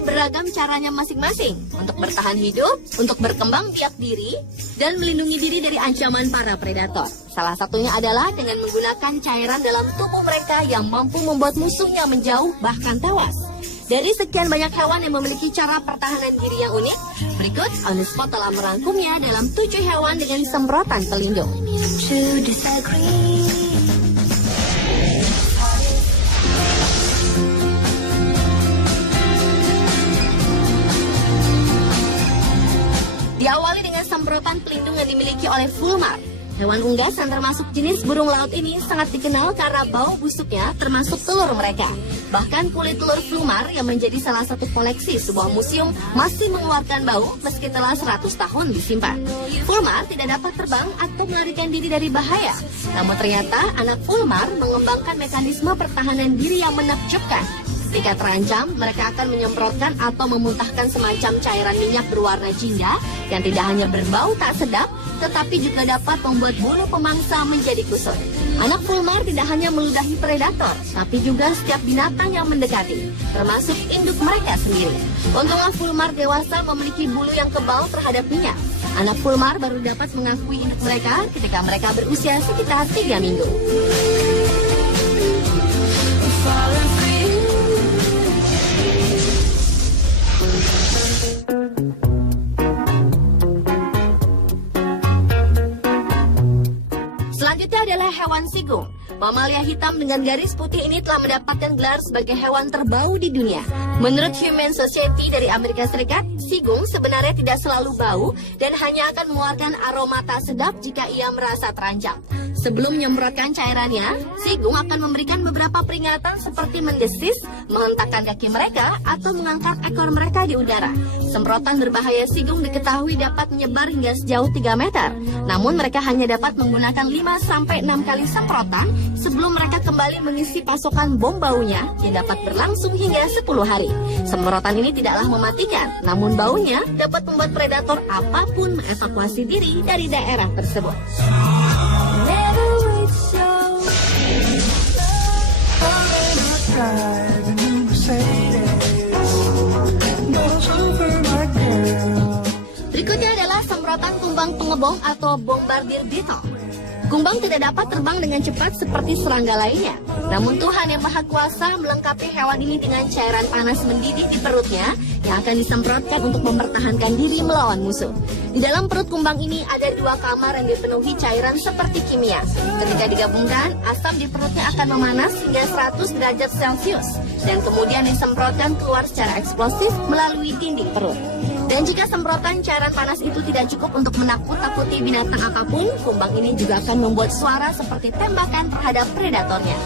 memiliki beragam caranya masing-masing untuk bertahan hidup, untuk berkembang biak diri, dan melindungi diri dari ancaman para predator. Salah satunya adalah dengan menggunakan cairan dalam tubuh mereka yang mampu membuat musuhnya menjauh bahkan tewas. Dari sekian banyak hewan yang memiliki cara pertahanan diri yang unik, berikut On The Spot telah merangkumnya dalam 7 hewan dengan semprotan pelindung. Diawali dengan semprotan pelindung yang dimiliki oleh fulmar. Hewan unggas yang termasuk jenis burung laut ini sangat dikenal karena bau busuknya termasuk telur mereka. Bahkan kulit telur fulmar yang menjadi salah satu koleksi sebuah museum masih mengeluarkan bau meski telah 100 tahun disimpan. Fulmar tidak dapat terbang atau melarikan diri dari bahaya. Namun ternyata anak fulmar mengembangkan mekanisme pertahanan diri yang menakjubkan. Jika terancam, mereka akan menyemprotkan atau memuntahkan semacam cairan minyak berwarna jingga yang tidak hanya berbau tak sedap, tetapi juga dapat membuat bulu pemangsa menjadi kusut. Anak fulmar tidak hanya meludahi predator, tapi juga setiap binatang yang mendekati, termasuk induk mereka sendiri. Untunglah fulmar dewasa memiliki bulu yang kebal terhadap minyak. Anak fulmar baru dapat mengakui induk mereka ketika mereka berusia sekitar 3 minggu. Selanjutnya adalah hewan sigung. Mamalia hitam dengan garis putih ini telah mendapatkan gelar sebagai hewan terbau di dunia. Menurut Humane Society dari Amerika Serikat, sigung sebenarnya tidak selalu bau dan hanya akan mengeluarkan aroma tak sedap jika ia merasa terancam. Sebelum menyemprotkan cairannya, sigung akan memberikan beberapa peringatan seperti mendesis, menghentakkan kaki mereka, atau mengangkat ekor mereka di udara. Semprotan berbahaya sigung diketahui dapat menyebar hingga sejauh 3 meter. Namun mereka hanya dapat menggunakan 5-6 kali semprotan sebelum mereka kembali mengisi pasokan bom baunya yang dapat berlangsung hingga 10 hari. Semprotan ini tidaklah mematikan, namun baunya dapat membuat predator apapun mengevakuasi diri dari daerah tersebut. Berikutnya adalah semprotan kumbang pengebom atau bombardier beetle. Kumbang tidak dapat terbang dengan cepat seperti serangga lainnya. Namun Tuhan Yang Maha Kuasa melengkapi hewan ini dengan cairan panas mendidih di perutnya yang akan disemprotkan untuk mempertahankan diri melawan musuh. Di dalam perut kumbang ini ada 2 kamar yang dipenuhi cairan seperti kimia. Ketika digabungkan, asam di perutnya akan memanas hingga 100 derajat Celcius dan kemudian disemprotkan keluar secara eksplosif melalui dinding perut. Dan jika semprotan cairan panas itu tidak cukup untuk menakut-nakuti binatang apapun, kumbang ini juga akan membuat suara seperti tembakan terhadap predatornya.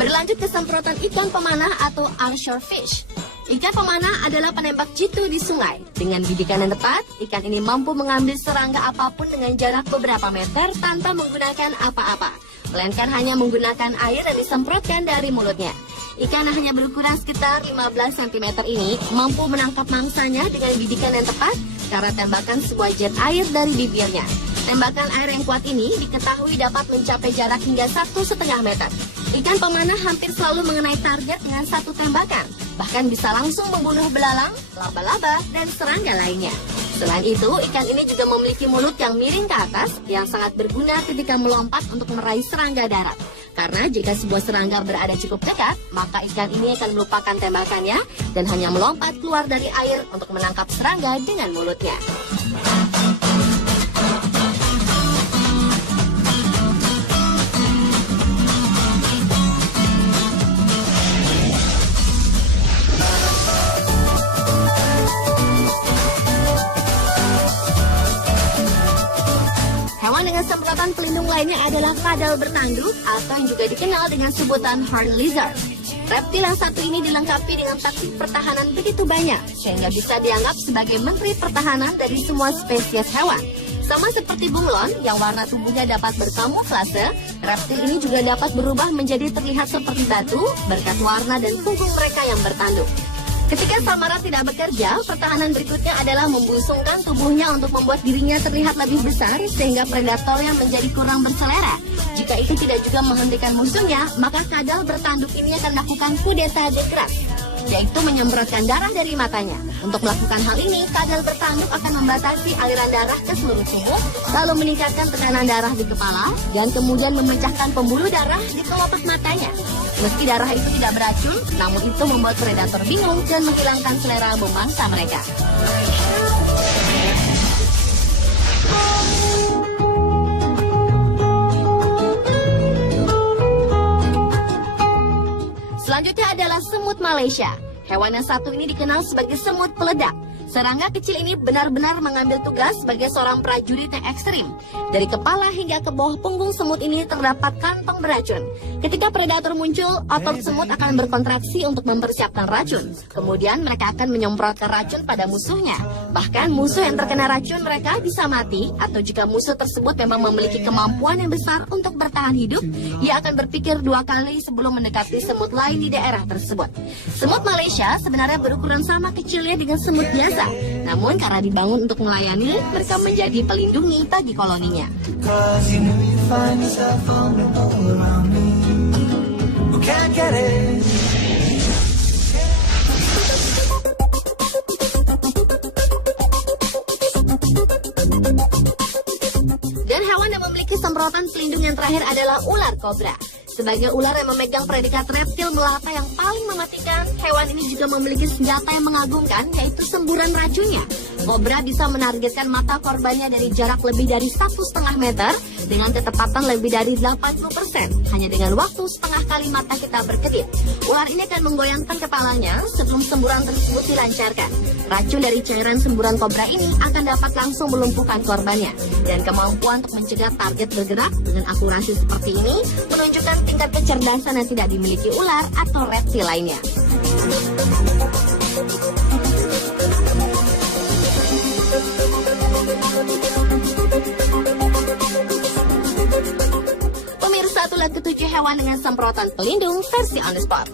Berlanjut ke semprotan ikan pemanah atau onshore fish. Ikan pemanah adalah penembak jitu di sungai. Dengan bidikan yang tepat, ikan ini mampu mengambil serangga apapun dengan jarak beberapa meter tanpa menggunakan apa-apa, melainkan hanya menggunakan air yang disemprotkan dari mulutnya. Ikan hanya berukuran sekitar 15 cm ini mampu menangkap mangsanya dengan bidikan yang tepat karena tembakan sebuah jet air dari bibirnya. Tembakan air yang kuat ini diketahui dapat mencapai jarak hingga 1,5 meter. Ikan pemanah hampir selalu mengenai target dengan 1 tembakan, bahkan bisa langsung membunuh belalang, laba-laba, dan serangga lainnya. Selain itu, ikan ini juga memiliki mulut yang miring ke atas yang sangat berguna ketika melompat untuk meraih serangga darat. Karena jika sebuah serangga berada cukup dekat, maka ikan ini akan melupakan tembakannya dan hanya melompat keluar dari air untuk menangkap serangga dengan mulutnya. Hewan dengan semprotan pelindung lainnya adalah kadal bertanduk atau yang juga dikenal dengan sebutan horned lizard. Reptil yang satu ini dilengkapi dengan taktik pertahanan begitu banyak sehingga bisa dianggap sebagai menteri pertahanan dari semua spesies hewan. Sama seperti bunglon yang warna tubuhnya dapat berkamuflase, reptil ini juga dapat berubah menjadi terlihat seperti batu berkat warna dan punggung mereka yang bertanduk. Ketika Samara tidak bekerja, pertahanan berikutnya adalah membusungkan tubuhnya untuk membuat dirinya terlihat lebih besar sehingga predator yang menjadi kurang berselera. Jika itu tidak juga menghentikan musuhnya, maka kadal bertanduk ini akan melakukan kudeta keras, yaitu menyemprotkan darah dari matanya. Untuk melakukan hal ini, kadal bertanduk akan membatasi aliran darah ke seluruh tubuh, lalu meningkatkan tekanan darah di kepala, dan kemudian memecahkan pembuluh darah di kelopak matanya. Meski darah itu tidak beracun, namun itu membuat predator bingung dan menghilangkan selera memangsa mereka. Selanjutnya adalah semut Malaysia. Hewan yang satu ini dikenal sebagai semut peledak. Serangga kecil ini benar-benar mengambil tugas sebagai seorang prajurit yang ekstrim. Dari kepala hingga ke bawah punggung semut ini terdapat kantong beracun. Ketika predator muncul, otot semut akan berkontraksi untuk mempersiapkan racun. Kemudian mereka akan menyemprotkan racun pada musuhnya. Bahkan musuh yang terkena racun mereka bisa mati, atau jika musuh tersebut memang memiliki kemampuan yang besar untuk bertahan hidup, ia akan berpikir 2 kali sebelum mendekati semut lain di daerah tersebut. Semut Malaysia sebenarnya berukuran sama kecilnya dengan semut biasa. Namun karena dibangun untuk melayani, mereka menjadi pelindungi bagi koloninya. Dan hewan yang memiliki semprotan pelindung yang terakhir adalah ular kobra. Sebagai ular yang memegang predikat reptil melata yang paling mematikan, hewan ini juga memiliki senjata yang mengagumkan, yaitu semburan racunnya. Kobra bisa menargetkan mata korbannya dari jarak lebih dari 1,5 meter dengan ketepatan lebih dari 80%, hanya dengan waktu setengah kali mata kita berkedip. Ular ini akan menggoyangkan kepalanya sebelum semburan tersebut dilancarkan. Racun dari cairan semburan kobra ini akan dapat langsung melumpuhkan korbannya. Dan kemampuan untuk mencegah target bergerak dengan akurasi seperti ini menunjukkan tingkat kecerdasan yang tidak dimiliki ular atau reptil lainnya. Pemirsa, itulah ke-7 hewan dengan semprotan pelindung versi on the spot.